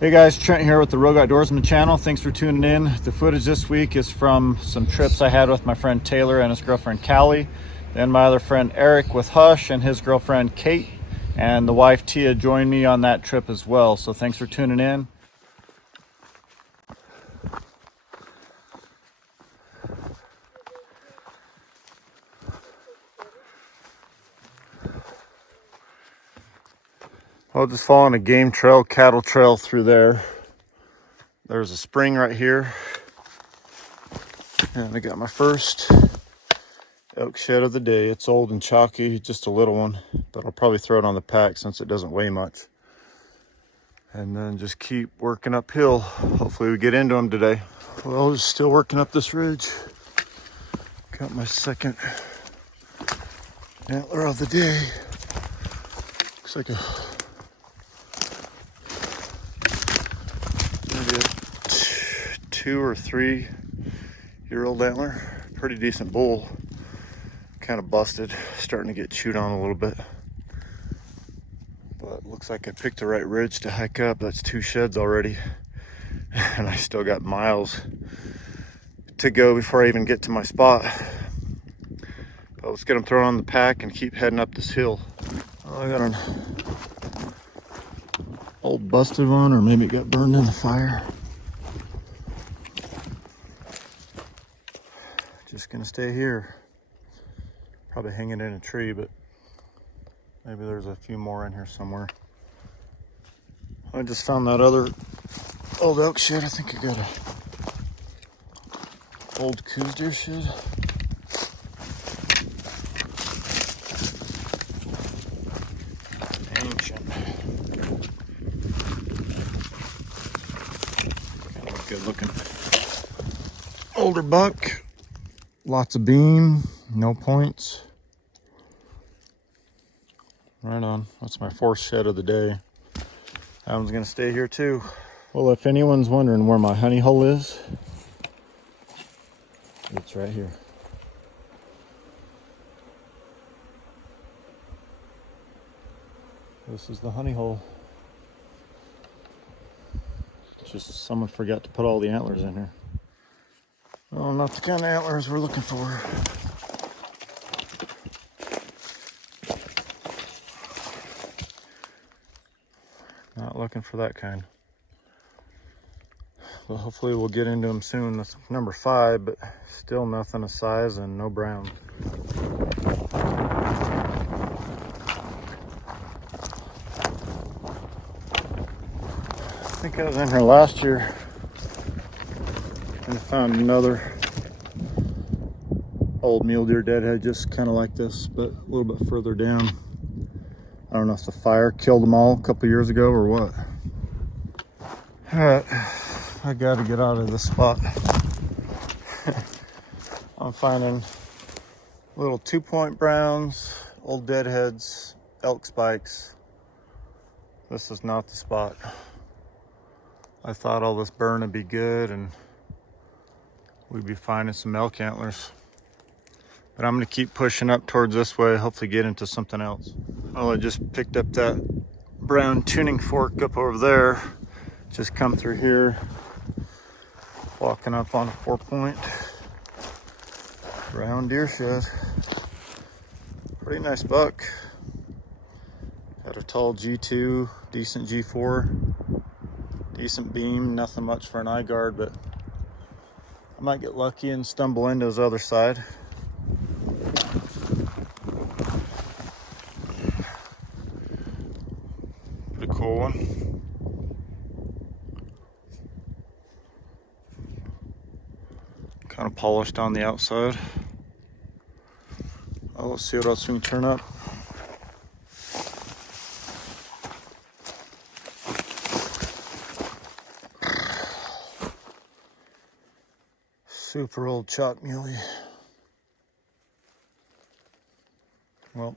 Hey guys, Trent here with the Rogue Outdoorsman channel. Thanks for tuning in. The footage this week is from some trips I had with my friend Taylor and his girlfriend Kallie, then my other friend Eric with Hush and his girlfriend Kait, and the wife Tia joined me on that trip as well. So thanks for tuning in. I'll just following a game trail, cattle trail through there. There's a spring right here. And I got my first elk shed of the day. It's old and chalky, just a little one, but I'll probably throw it on the pack since it doesn't weigh much. And then just keep working uphill. Hopefully we get into them today. Well, just still working up this ridge. Got my second antler of the day. Looks like maybe a 2 or 3 year old antler. Pretty decent bull. Kind of busted, starting to get chewed on a little bit. But looks like I picked the right ridge to hike up. That's 2 sheds already. And I still got miles to go before I even get to my spot. But let's get them thrown on the pack and keep heading up this hill. Oh, I got an old busted one, or maybe it got burned in the fire. Just gonna stay here. Probably hang it in a tree, but maybe there's a few more in here somewhere. I just found that other old elk shed. I think I got a old coos deer shed. Ancient. Kind of good looking. Older buck. Lots of beam, no points. Right on. That's my 4th shed of the day. That one's gonna stay here too. Well, if anyone's wondering where my honey hole is, it's right here. This is the honey hole. It's just someone forgot to put all the antlers in here. Oh, not the kind of antlers we're looking for. Not looking for that kind. But hopefully we'll get into them soon. That's number 5, but still nothing of size and no brown. I think I was in here last year and I found another old mule deer deadhead, just kind of like this, but a little bit further down. I don't know if the fire killed them all a couple years ago or what. All right, I gotta get out of this spot. I'm finding little 2-point browns, old deadheads, elk spikes. This is not the spot. I thought all this burn would be good and we'd be finding some elk antlers. But I'm gonna keep pushing up towards this way, hopefully get into something else. Well, I just picked up that brown tuning fork up over there. Just come through here, walking up on a 4-point brown deer shed. Pretty nice buck. Got a tall G2, decent G4, decent beam, nothing much for an eye guard, but I might get lucky and stumble into his other side. Pretty cool one. Kind of polished on the outside. Oh, let's see what else we can turn up. Super old chalk muley. Well,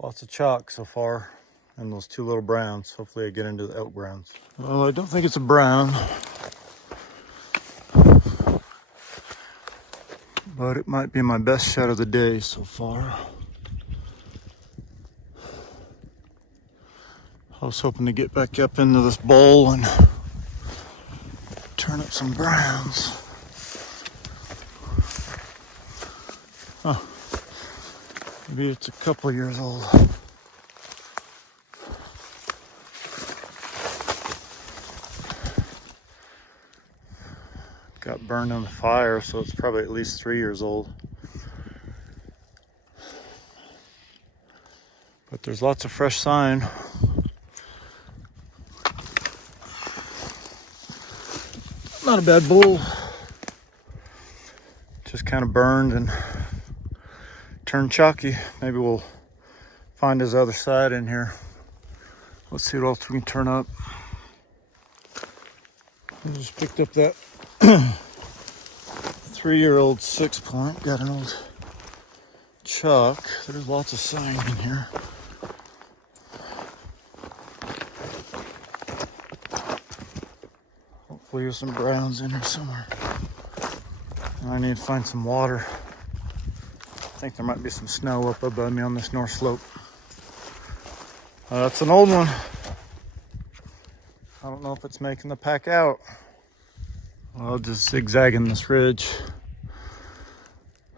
lots of chalk so far, and those 2 little browns. Hopefully I get into the elk browns. Well, I don't think it's a brown, but it might be my best shed of the day so far. I was hoping to get back up into this bowl and turn up some browns. Oh, maybe it's a couple years old. Got burned in the fire, so it's probably at least 3 years old. But there's lots of fresh sign. Not a bad bull. Just kind of burned and turned chalky. Maybe we'll find his other side in here. Let's see what else we can turn up. I just picked up that 3-year-old 6-point. Got an old chuck. There's lots of sign in here. Hopefully there's some browns in here somewhere. I need to find some water. I think there might be some snow up above me on this north slope. That's an old one. I don't know if it's making the pack out. Well, just zigzagging this ridge.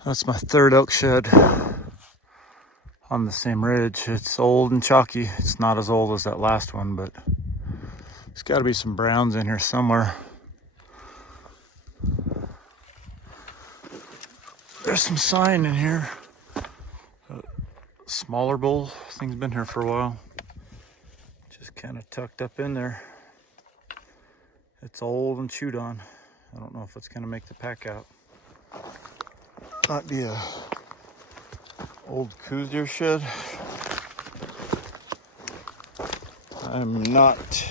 That's my third elk shed on the same ridge. It's old and chalky. It's not as old as that last one, but there's got to be some browns in here somewhere. There's some sign in here. A smaller bull. Thing's been here for a while. Just kind of tucked up in there. It's old and chewed on. I don't know if it's gonna make the pack out. Might be a old coos deer shed. I'm not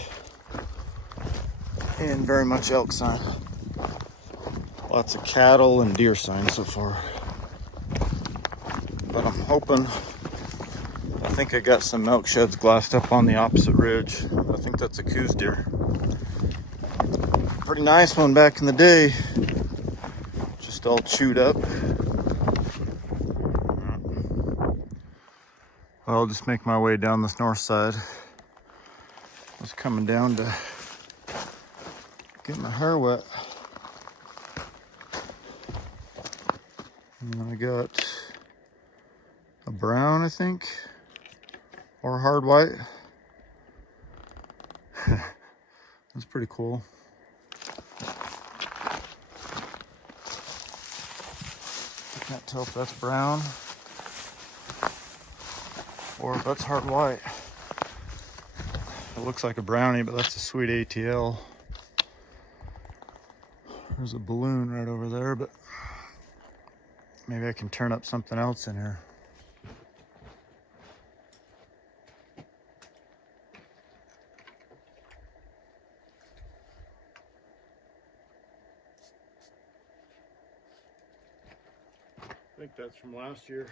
in very much elk sign. Lots of cattle and deer sign so far. But I'm hoping, I think I got some elk sheds glassed up on the opposite ridge. I think that's a coos deer. Pretty nice one back in the day. Just all chewed up. I'll just make my way down this north side. I was coming down to get my hair wet. And I got a brown, I think, or hard white. That's pretty cool. I can't tell if that's brown or if that's hard white. It looks like a brownie, but that's a sweet ATL. There's a balloon right over there, but maybe I can turn up something else in here. I think that's from last year.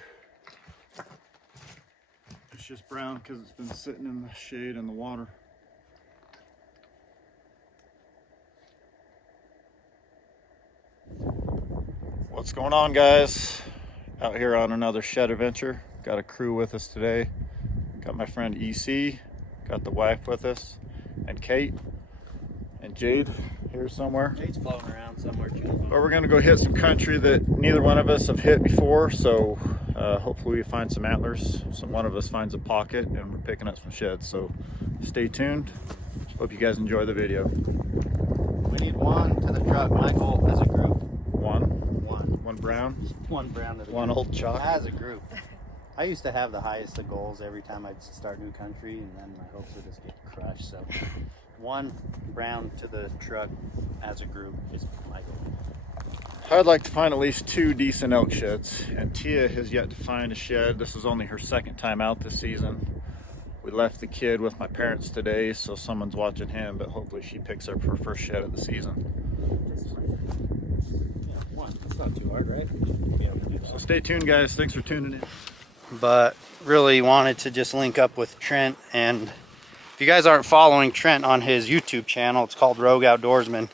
It's just brown because it's been sitting in the shade and the water. What's going on, guys? Out here on another shed adventure. Got a crew with us today. Got my friend EC, got the wife with us, and Kate, and Jade here somewhere. Jade's floating around somewhere. But we're gonna go hit some country that neither one of us have hit before, so hopefully we find some antlers. One of us finds a pocket, and we're picking up some sheds, so stay tuned. Hope you guys enjoy the video. We need one to the truck, Michael, as a group. One brown? One brown to the One group. old chalk? As a group. I used to have the highest of goals every time I'd start new country, and then my hopes would just get crushed. So one brown to the truck as a group is my goal. I'd like to find at least 2 decent elk sheds, and Tia has yet to find a shed. This is only her second time out this season. We left the kid with my parents today, so someone's watching him, but hopefully she picks up her first shed of the season. One. It's not too hard, right? So stay tuned, guys. Thanks for tuning in. But really wanted to just link up with Trent, and if you guys aren't following Trent on his YouTube channel, it's called Rogue Outdoorsman.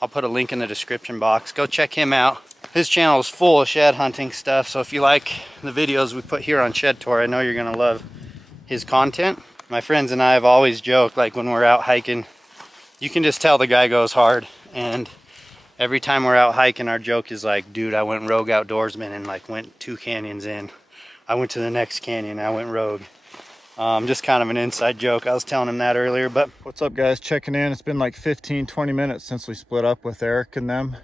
I'll put a link in the description box. Go check him out. His channel is full of shed hunting stuff, so if you like the videos we put here on Shed Tour, I know you're gonna love his content. My friends and I have always joked, like when we're out hiking, you can just tell the guy goes hard. And every time we're out hiking, our joke is like, dude, I went rogue outdoorsman and like went 2 canyons in. I went to the next canyon, I went rogue. Just kind of an inside joke. I was telling him that earlier. But what's up, guys? Checking in. It's been like 15-20 minutes since we split up with Eric and them.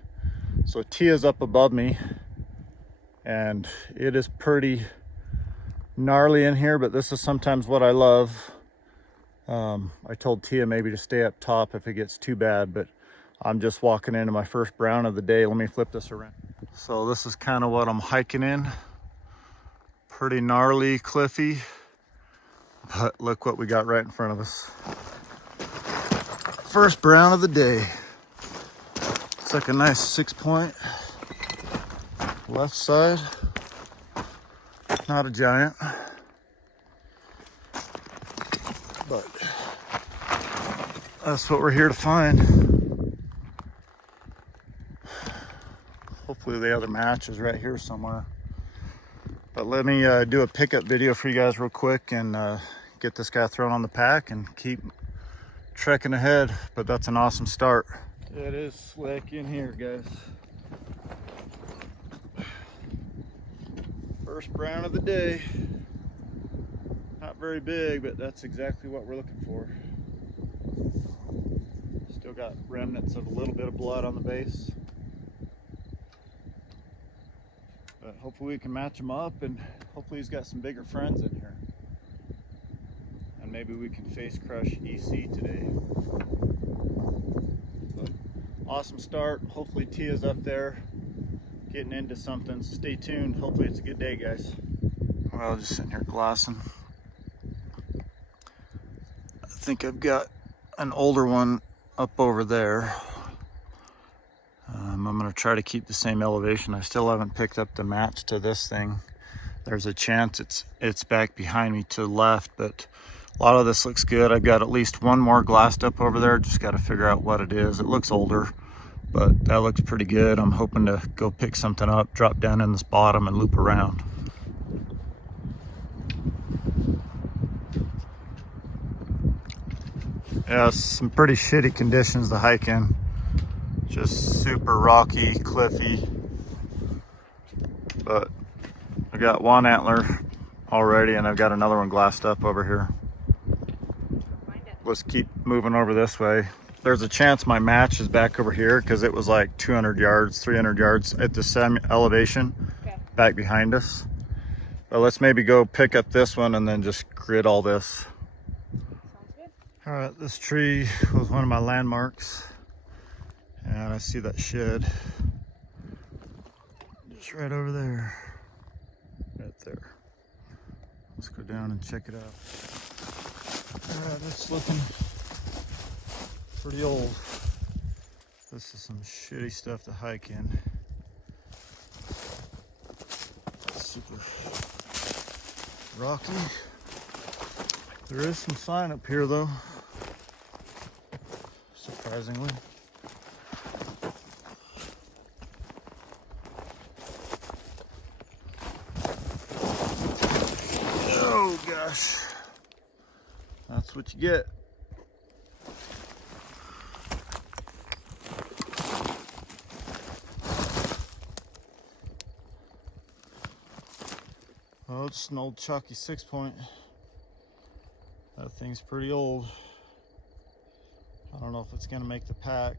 So Tia's up above me and it is pretty gnarly in here, but this is sometimes what I love. I told Tia maybe to stay up top if it gets too bad, but I'm just walking into my first brown of the day. Let me flip this around. So this is kind of what I'm hiking in. Pretty gnarly, cliffy, but look what we got right in front of us. First brown of the day. It's like a nice 6-point. Left side. Not a giant, but that's what we're here to find. Hopefully the other match is right here somewhere. But let me do a pickup video for you guys real quick and get this guy thrown on the pack and keep trekking ahead. But that's an awesome start. It is slick in here, guys. First brown of the day. Not very big, but that's exactly what we're looking for. Still got remnants of a little bit of blood on the base. But hopefully we can match him up, and hopefully he's got some bigger friends in here. And maybe we can face crush EC today. But awesome start. Hopefully Tia's up there getting into something. Stay tuned. Hopefully it's a good day, guys. Well, just sitting here glassing. I think I've got an older one up over there. I'm going to try to keep the same elevation. I still haven't picked up the match to this thing. There's a chance it's back behind me to the left, but a lot of this looks good. I've got at least one more glassed up over there. Just got to figure out what it is. It looks older, but that looks pretty good. I'm hoping to go pick something up, drop down in this bottom and loop around. Yeah, some pretty shitty conditions to hike in. Just super rocky, cliffy. But I got one antler already and I've got another one glassed up over here. Let's keep moving over this way. There's a chance my match is back over here because it was like 200 yards, 300 yards at the same elevation back behind us. But let's maybe go pick up this one and then just grid all this. Sounds good. All right, this tree was one of my landmarks. And I see that shed just right over there. Right there. Let's go down and check it out. All right, it's looking pretty old. This is some shitty stuff to hike in. Super rocky. There is some sign up here though, surprisingly. Oh gosh, that's what you get. Oh, it's an old chalky 6-point. That thing's pretty old. I don't know if it's gonna make the pack,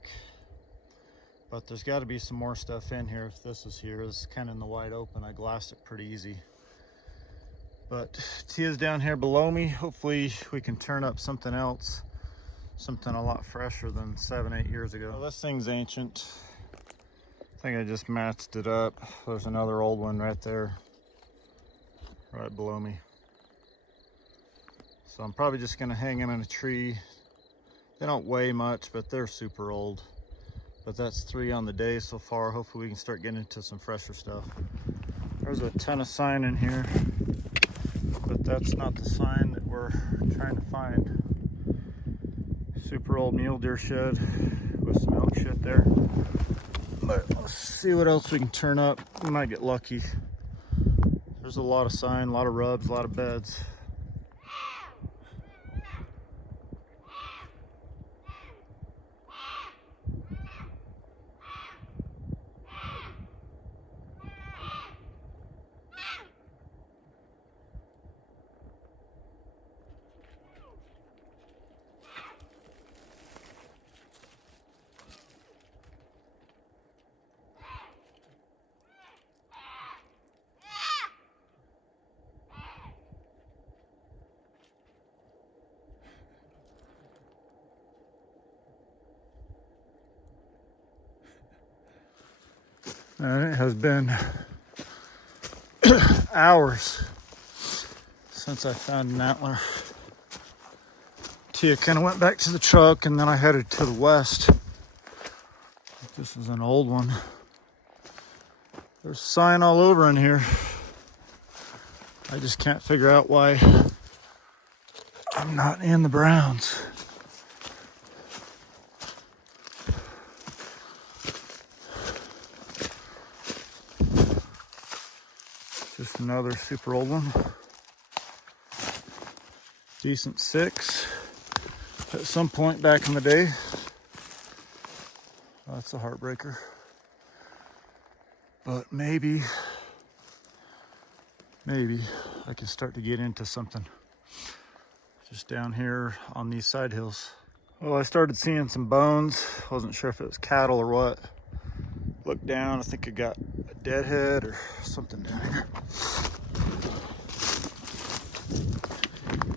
but there's got to be some more stuff in here. If this is here, it's kind of in the wide open. I glassed it pretty easy. But Tia's down here below me. Hopefully we can turn up something else, something a lot fresher than 7-8 years ago. Well, this thing's ancient. I think I just matched it up. There's another old one right there, right below me. So I'm probably just gonna hang them in a tree. They don't weigh much, but they're super old. But that's 3 on the day so far. Hopefully we can start getting into some fresher stuff. There's a ton of sign in here, but that's not the sign that we're trying to find. Super old mule deer shed with some elk shit there. But let's see what else we can turn up. We might get lucky. There's a lot of sign, a lot of rubs, a lot of beds. And it has been hours since I found an antler. Tia kind of went back to the truck and then I headed to the west. This is an old one. There's a sign all over in here. I just can't figure out why I'm not in the browns. Just another super old one. Decent 6 at some point back in the day. That's a heartbreaker. But maybe I can start to get into something just down here on these side hills. Well, I started seeing some bones. Wasn't sure if it was cattle or what. Looked down, I think I got a deadhead or something down here.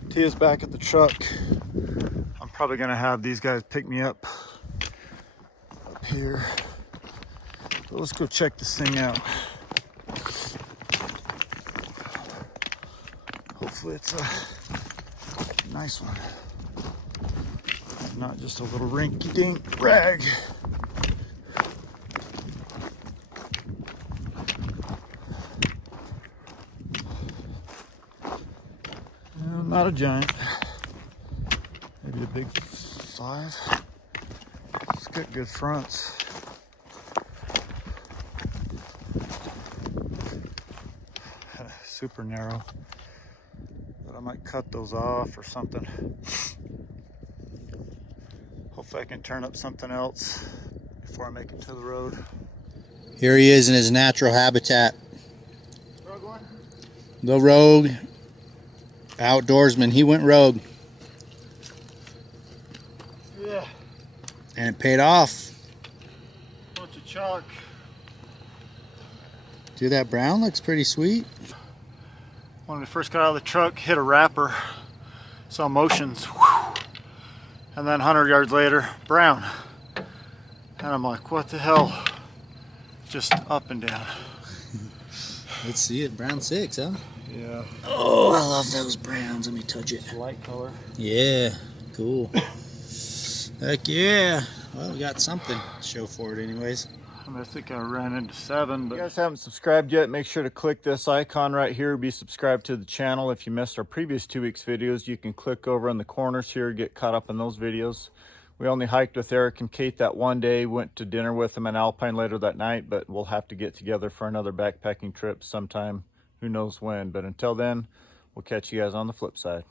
Tia's back at the truck. I'm probably gonna have these guys pick me up here. But let's go check this thing out. Hopefully it's a nice one. Not just a little rinky-dink rag. No, not a giant. Maybe a big 5. It's got good fronts. Super narrow, but I might cut those off or something. Hopefully I can turn up something else before I make it to the road. Here he is in his natural habitat. Rogue one? The rogue outdoorsman. He went rogue. Yeah. And it paid off. Bunch of chalk. Dude, that brown looks pretty sweet. When we first got out of the truck, hit a wrapper, saw motions, whew, and then 100 yards later, brown. And I'm like, what the hell? Just up and down. Let's see it. Brown 6, huh? Yeah. Oh, I love those browns. Let me touch it. Light color. Yeah, cool. Heck yeah. Well, we got something to show for it anyways. I think I ran into 7. But if you guys haven't subscribed yet, make sure to click this icon right here. Be subscribed to the channel. If you missed our previous 2 weeks videos, you can click over in the corners here, get caught up in those videos. We only hiked with Eric and Kait that one day, went to dinner with them in Alpine later that night, but we'll have to get together for another backpacking trip sometime, who knows when. But until then, we'll catch you guys on the flip side.